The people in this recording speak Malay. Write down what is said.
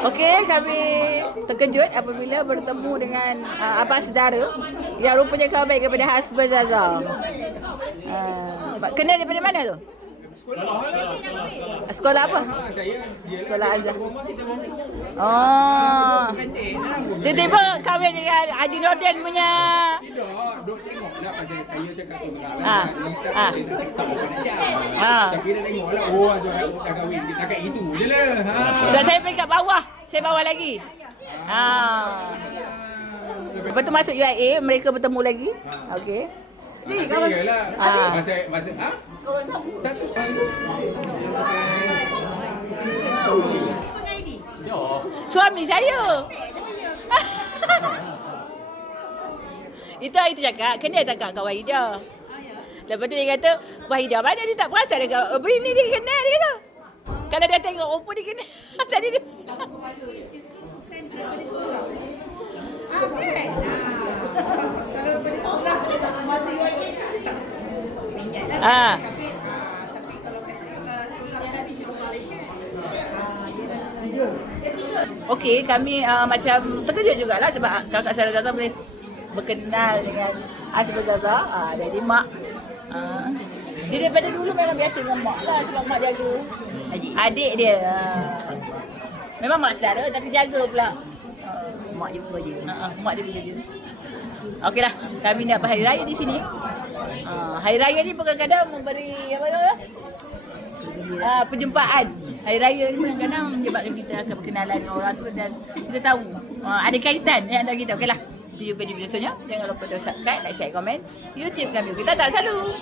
Okey, kami terkejut apabila bertemu dengan abang saudara yang rupanya kawan baik kepada husband Zaza. Kenal daripada mana tu? Sekolah apa? Sekolah Azhar. Oh. Tiba-tiba kahwin dengan Haji Nordin punya. Tidak, duk tengok lah pasal saya cakap tu lah. Tapi dia tengok lah, oh dah kahwin, kita kat itu je lah. So saya pergi kat bawah, saya bawah lagi. Lepas tu masuk UIA, mereka bertemu lagi. Okey. Ni kawan lah. Masa satu sekali. Suami saya. Itu cakap, kenal tak kat Wahida. Lepas tu dia kata, Wahida mana dia tak perasan dekat Brini dia kenal dia kata. Kalau dia tengok rupa dia kenal. Tadi dia. Kalau daripada sekolah masih lagi tak ingat lah. Tapi kalau kata sekolah masih juga Malaysia. Okey, kami macam terkejut jugalah sebab kakak Sarah Zaza boleh berkenal dengan Asbel Zaza. Jadi mak dia daripada dulu memang biasa dengan mak lah sebab mak jaga adik dia. Memang mak saudara tapi jaga pula. Mak dia pun kerja. Mak dia kerja. Okeylah, kami nak berhari raya di sini. Hari raya ni kadang-kadang memberi perjumpaan. Hari raya ni kadang-kadang menyebabkan kita akan berkenalan dengan orang tu dan kita tahu ada kaitan antara kita. Okeylah. Jumpa di video selanjutnya. Jangan lupa subscribe, like, share, komen. YouTube kami. Kita tak selalu.